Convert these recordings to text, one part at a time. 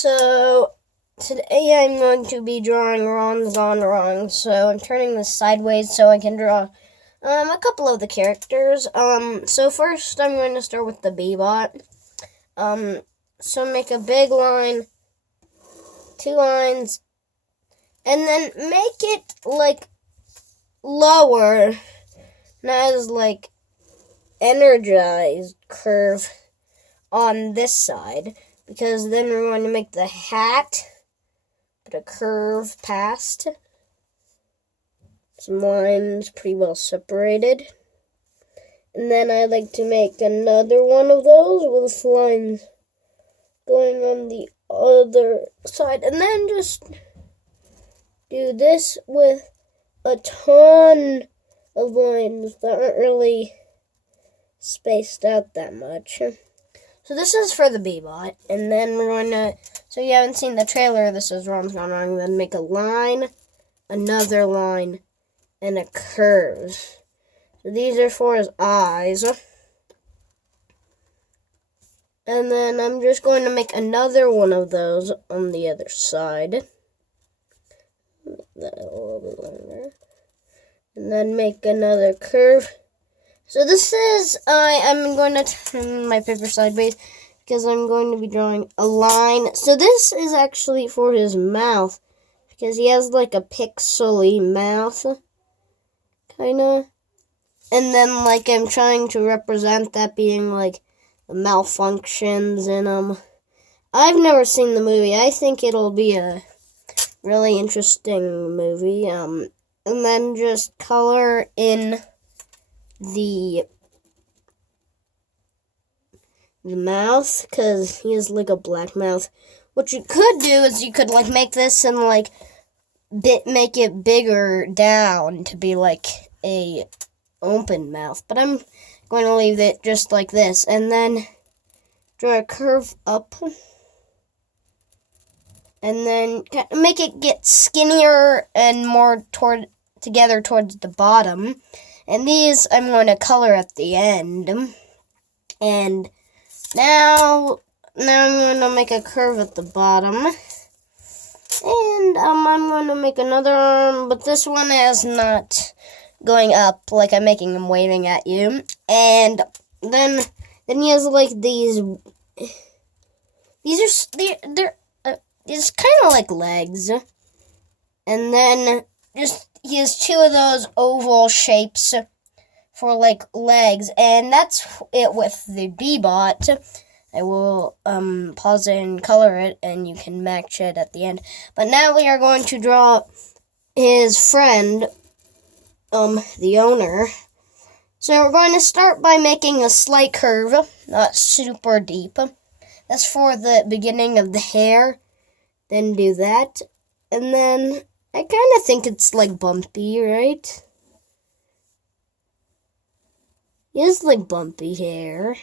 So, today I'm going to be drawing Ron's Gone Wrong. So, I'm turning this sideways so I can draw a couple of the characters. So first I'm going to start with the B-bot. So make a big line, 2 lines, and then make it, like, lower, not as, like, energized curve on this side, because then we're going to make the hat put a curve past. Some lines pretty well separated. And then I like to make another one of those with lines going on the other side. And then just do this with a ton of lines that aren't really spaced out that much. So this is for the B-bot, and then we're going to, so you haven't seen the trailer, this is Ron's Gone Wrong, then make a line, another line, and a curve. So these are for his eyes. And then I'm just going to make another one of those on the other side. Make that a little bit longer. And then make another curve. So this is, I'm going to turn my paper sideways because I'm going to be drawing a line. So this is actually for his mouth because he has like a pixely mouth, kind of. And then like I'm trying to represent that being like the malfunctions in him. I've never seen the movie. I think it'll be a really interesting movie. And then just color in the mouth, because he has like a black mouth. What you could do is you could like make this and like make it bigger down to be like a open mouth, but I'm going to leave it just like this, and then draw a curve up, and then make it get skinnier and more together towards the bottom. And these I'm going to color at the end. And now I'm going to make a curve at the bottom. And I'm going to make another arm, but this one is not going up, like I'm making him waving at you. And then he has like these they're it's kind of like legs. And then he has 2 of those oval shapes for like legs, and that's it with the B-bot. I will pause it and color it, and you can match it at the end. But now we are going to draw his friend, the owner. So we're going to start by making a slight curve, not super deep. That's for the beginning of the hair. Then do that, and then I kind of think it's like bumpy, right? He has like bumpy hair.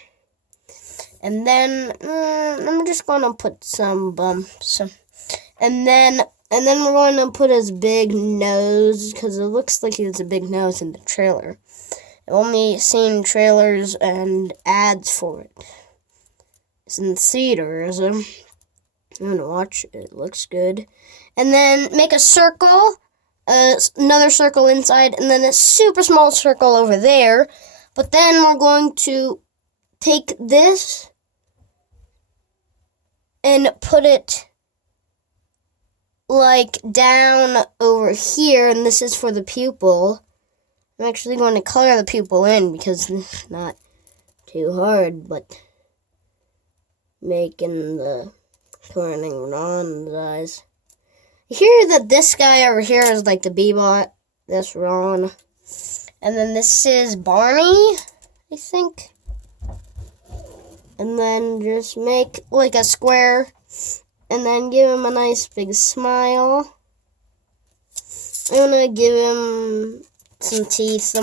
And then I'm just going to put some bumps. And then we're going to put his big nose, because it looks like he has a big nose in the trailer. I've only seen trailers and ads for it. It's in theaters. I'm going to watch it. It looks good. And then make a circle, another circle inside, and then a super small circle over there. But then we're going to take this and put it like down over here, and this is for the pupil. I'm actually going to color the pupil in because it's not too hard, but making the coloring Ron's eyes. I hear that this guy over here is like the B-bot, this Ron, and then this is Barney, I think. And then just make like a square, and then give him a nice big smile. I'm gonna give him some teeth.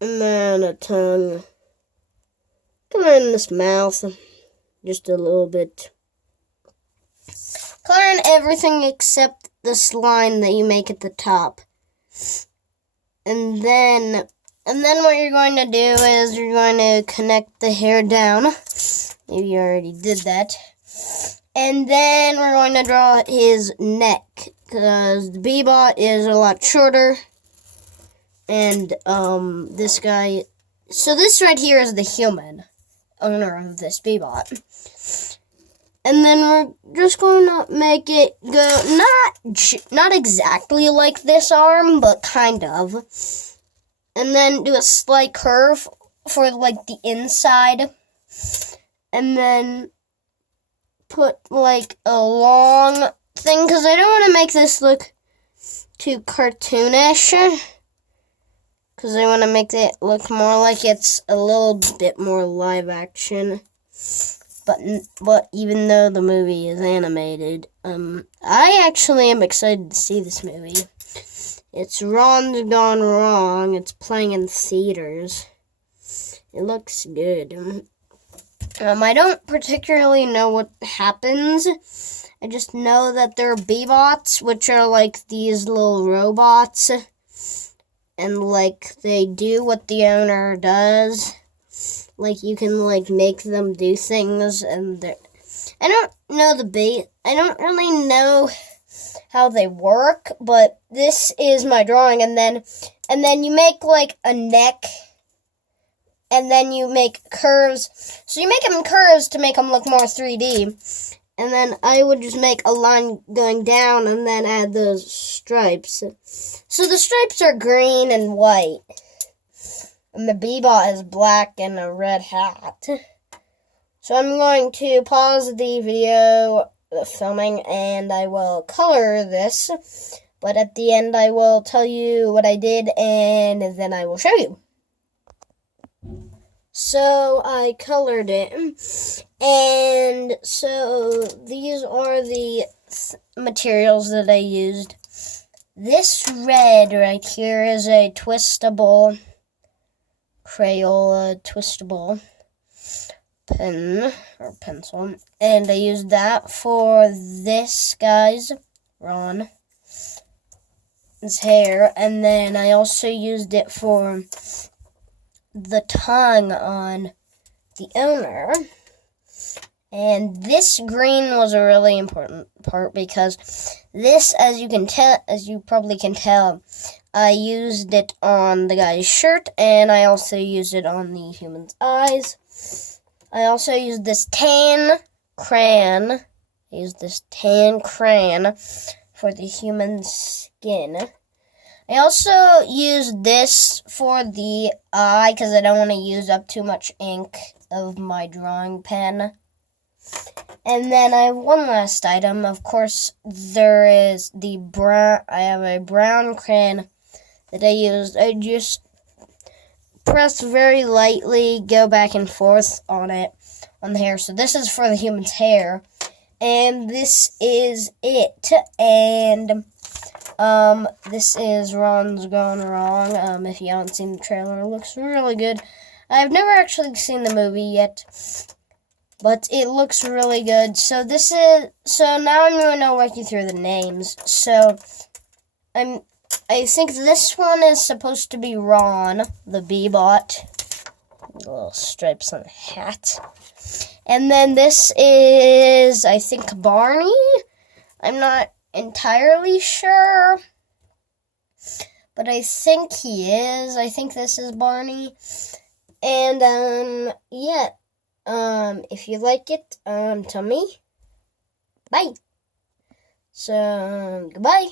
And then a tongue. Color in this mouth just a little bit. Color in everything except this line that you make at the top. And then And then what you're going to do is you're going to connect the hair down. Maybe you already did that. And then we're going to draw his neck, because the Bebot is a lot shorter. And this guy, so this right here is the human owner of this Bebot. And then we're just going to make it go, not exactly like this arm, but kind of. And then do a slight curve for like the inside. And then put like a long thing, because I don't want to make this look too cartoonish. Because I want to make it look more like it's a little bit more live action. But even though the movie is animated, I actually am excited to see this movie. It's Ron Gone Wrong. It's playing in theaters. It looks good. I don't particularly know what happens. I just know that there are Bebots, which are like these little robots. And like they do what the owner does. Like you can like make them do things, and I don't really know how they work, but this is my drawing. And then you make like a neck, and then you make curves. So you make them curves to make them look more 3D. And then I would just make a line going down and then add those stripes. So the stripes are green and white. And the Bebot has black and a red hat. So I'm going to pause the video, the filming, and I will color this. But at the end I will tell you what I did, and then I will show you. So I colored it, and so these are the materials that I used. This red right here is a twistable Crayola twistable pen or pencil, and I used that for this guy's Ron's hair, and then I also used it for the tongue on the owner. And this green was a really important part, because this, as you probably can tell, I used it on the guy's shirt, and I also used it on the human's eyes. I also used this tan crayon. For the human's skin. I also used this for the eye, because I don't want to use up too much ink of my drawing pen. And then I have one last item. Of course, there is the brown. I have a brown crayon that I used. I just press very lightly, go back and forth on it, on the hair. So this is for the human's hair. And this is it. And this is Ron's Gone Wrong. If you haven't seen the trailer, it looks really good. I've never actually seen the movie yet, but it looks really good. So now I'm going to walk you through the names. So I think this one is supposed to be Ron, the Bebot. Little stripes on the hat. And then this is, I think, Barney. I'm not entirely sure, but I think he is. I think this is Barney. And yeah. If you like it, tell me. Bye. So, goodbye.